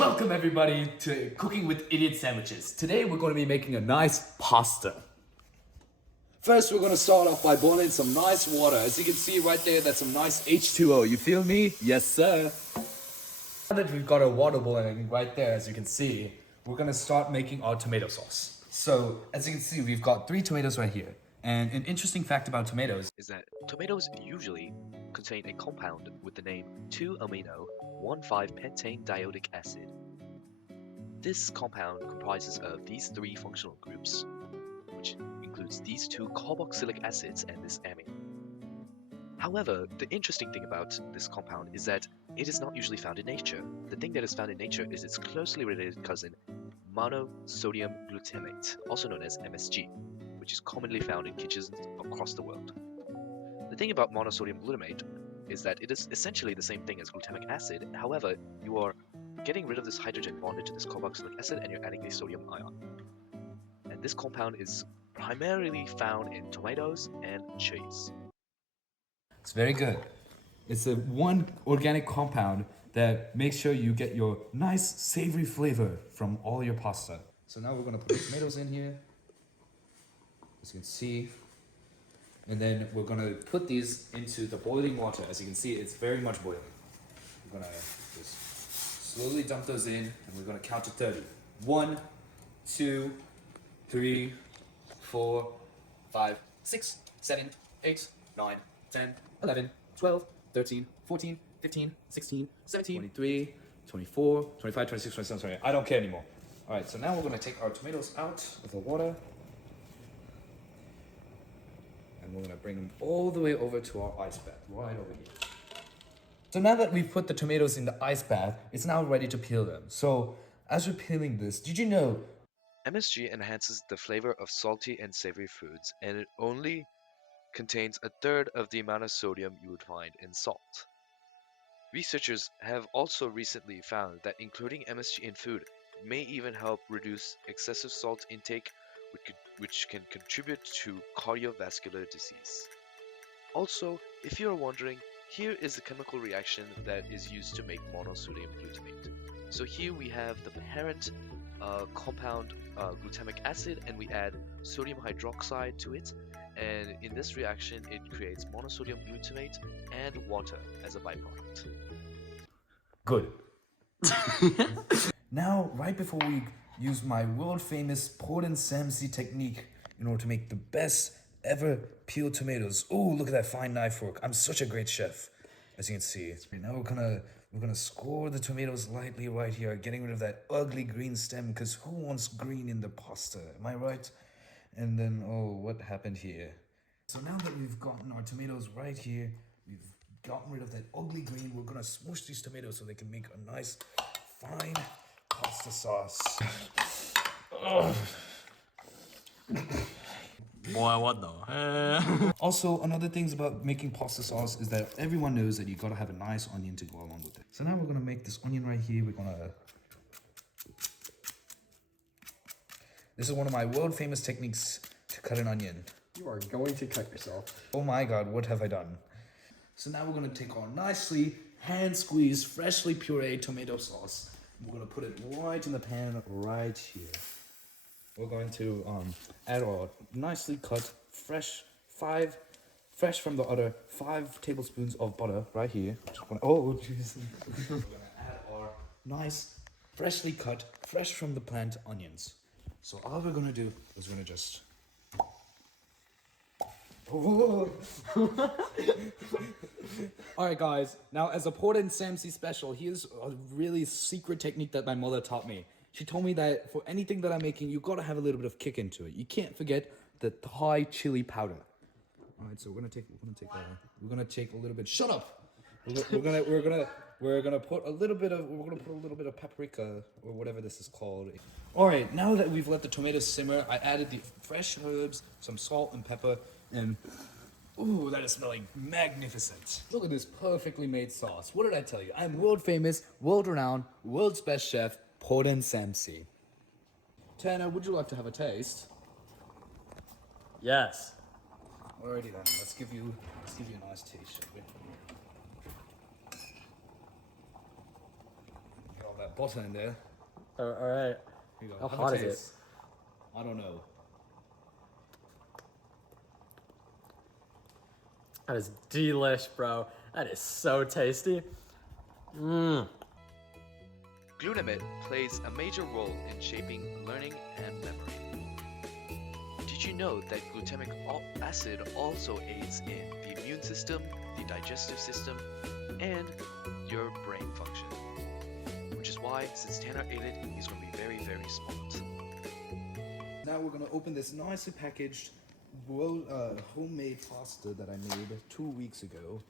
Welcome everybody to Cooking with Idiot Sandwiches. Today we're going to be making a nice pasta. First we're going to start off by boiling some nice water. As you can see right there, that's some nice H2O. You feel me? Yes sir. Now that we've got our water boiling right there, as you can see, we're going to start making our tomato sauce. So as you can see, we've got 3 tomatoes right here. And an interesting fact about tomatoes is that tomatoes usually contain a compound with the name 2-amino-1,5-pentane dioic acid. This compound comprises of these 3 functional groups, which includes these 2 carboxylic acids and this amine. However, the interesting thing about this compound is that it is not usually found in nature. The thing that is found in nature is its closely related cousin, monosodium glutamate, also known as MSG, which is commonly found in kitchens across the world. The thing about monosodium glutamate is that it is essentially the same thing as glutamic acid. However, you are getting rid of this hydrogen bonded to this carboxylic acid and you're adding a sodium ion. And this compound is primarily found in tomatoes and cheese. It's very good. It's a one organic compound that makes sure you get your nice savory flavor from all your pasta. So now we're gonna put the tomatoes in here, as you can see. And then we're gonna put these into the boiling water. As you can see, it's very much boiling. We're gonna just slowly dump those in and we're gonna count to 30. 1, 2, 3, 4, 5, 6, 7, 8, 9, 10, 11, 12, 13, 14, 15, 16, 17, 23, 24, 25, 26, 27, 28. I don't care anymore. All right, so now we're gonna take our tomatoes out of the water. And we're gonna bring them all the way over to our ice bath, right over here. So now that we've put the tomatoes in the ice bath, it's now ready to peel them. So as we're peeling this, did you know MSG enhances the flavor of salty and savory foods, and it only contains a third of the amount of sodium you would find in salt. Researchers have also recently found that including MSG in food may even help reduce excessive salt intake, which can contribute to cardiovascular disease. Also, if you are wondering, here is the chemical reaction that is used to make monosodium glutamate. So here we have the parent compound glutamic acid, and we add sodium hydroxide to it, and in this reaction it creates monosodium glutamate and water as a byproduct. good? Now, right before we use my world famous Pordon Samsey technique in order to make the best ever peeled tomatoes. Oh, look at that fine knife fork. I'm such a great chef, as you can see. Now we're gonna score the tomatoes lightly right here, getting rid of that ugly green stem, because who wants green in the pasta? Am I right? And then, oh, what happened here? So now that we've gotten our tomatoes right here, we've gotten rid of that ugly green, we're gonna smush these tomatoes so they can make a nice, fine pasta sauce. Boy, what the hell? Also, another things about making pasta sauce is that everyone knows that you gotta have a nice onion to go along with it. So now we're gonna make this onion right here. This is one of my world famous techniques to cut an onion. You are going to cut yourself. Oh my god, what have I done? So now we're gonna take our nicely hand squeezed, freshly pureed tomato sauce. We're gonna put it right in the pan right here. We're going to add our nicely cut fresh from the udder 5 tablespoons of butter right here. Oh jeez. We're gonna add our nice freshly cut fresh from the plant onions. So all we're gonna do is we're gonna just Alright guys, now as a Pordon Samsey Special, here's a really secret technique that my mother taught me. She told me that for anything that I'm making, you gotta have a little bit of kick into it. You can't forget the Thai chili powder. Alright, so we're gonna take a little bit. Shut up! We're gonna put a little bit of paprika or whatever this is called. Alright, now that we've let the tomatoes simmer, I added the fresh herbs, some salt and pepper, and ooh, that is smelling magnificent. Look at this perfectly made sauce. What did I tell you? I'm world famous, world renowned, world's best chef, Pordon Samsey. Tanner, would you like to have a taste? Yes. Alrighty then, let's give you a nice taste, shall we? that butter in there. All right. Here you go. How Have a hot is it? taste. I don't know. That is delish, bro. That is so tasty. Glutamic plays a major role in shaping learning and memory. Did you know that glutamic acid also aids in the immune system, the digestive system, and your brain function? Which is why, since Tanner ate it, he's going to be very, very smart. Now we're gonna open this nicely packaged homemade pasta that I made 2 weeks ago.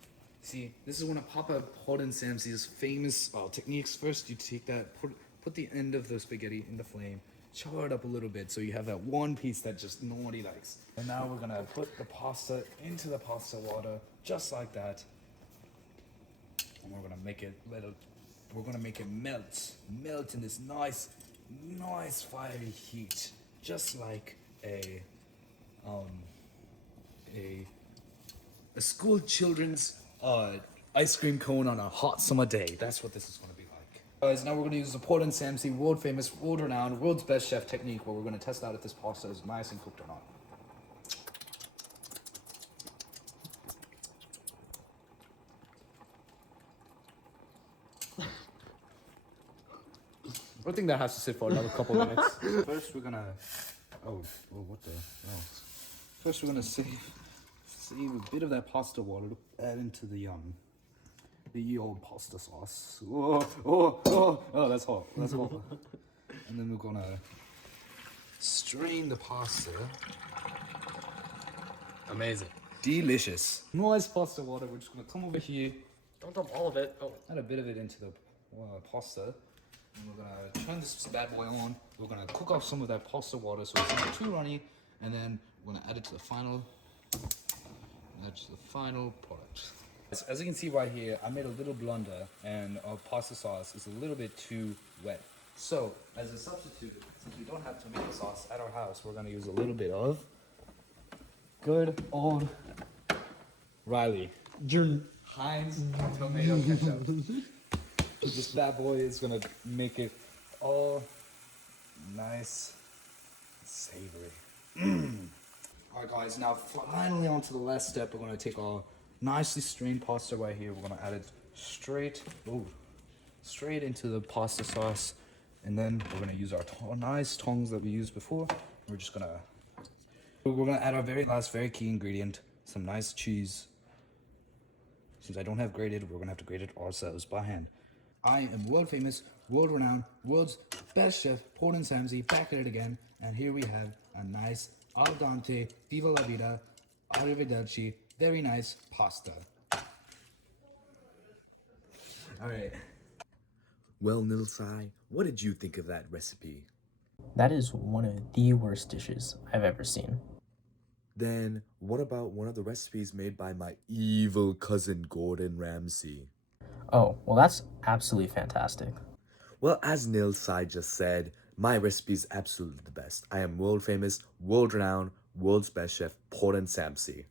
See, this is one of Papa Pordon Samsey's famous techniques. First, you take that, put the end of the spaghetti in the flame, char it up a little bit so you have that one piece that just nobody likes. And now we're gonna put the pasta into the pasta water, just like that. And we're gonna make it melt in this nice fiery heat, just like a school children's ice cream cone on a hot summer day. That's what this is going to be like. Guys, now we're going to use the Pordon Samsey world famous, world renowned, world's best chef technique, where we're going to test out if this pasta is nice and cooked or not. I think that has to sit for another couple minutes. First, we're gonna. What the? Oh. First, we're gonna save a bit of that pasta water to add into the old pasta sauce. Oh, that's hot. That's hot. And then we're gonna strain the pasta. Amazing. Delicious. Nice pasta water. We're just gonna come over here, Don't dump all of it. Oh. add a bit of it into the pasta. And we're gonna turn this bad boy on. We're gonna cook off some of that pasta water so it's not too runny, and then we're gonna add it to the final product. As you can see right here, I made a little blunder, and our pasta sauce is a little bit too wet. So, as a substitute, since we don't have tomato sauce at our house, we're gonna use a little bit of good old Riley Heinz tomato ketchup. This bad boy is gonna make it all nice and savory. Alright guys, now finally on to the last step. We're gonna take our nicely strained pasta right here. We're gonna add it straight into the pasta sauce. And then we're gonna use our nice tongs that we used before. We're gonna add our very last, very key ingredient, some nice cheese. Since I don't have grated, we're gonna have to grate it ourselves by hand. I am world famous, world renowned, world's best chef, Pordon Samsey, back at it again. And here we have a nice al dente, viva la vida, arrivederci, very nice pasta. Alright. Well, Nilsai, what did you think of that recipe? That is one of the worst dishes I've ever seen. Then what about one of the recipes made by my evil cousin Gordon Ramsay? Oh, well, that's absolutely fantastic. Well, as Nilsai just said, my recipe is absolutely the best. I am world famous, world renowned, world's best chef, Pordon Samsey.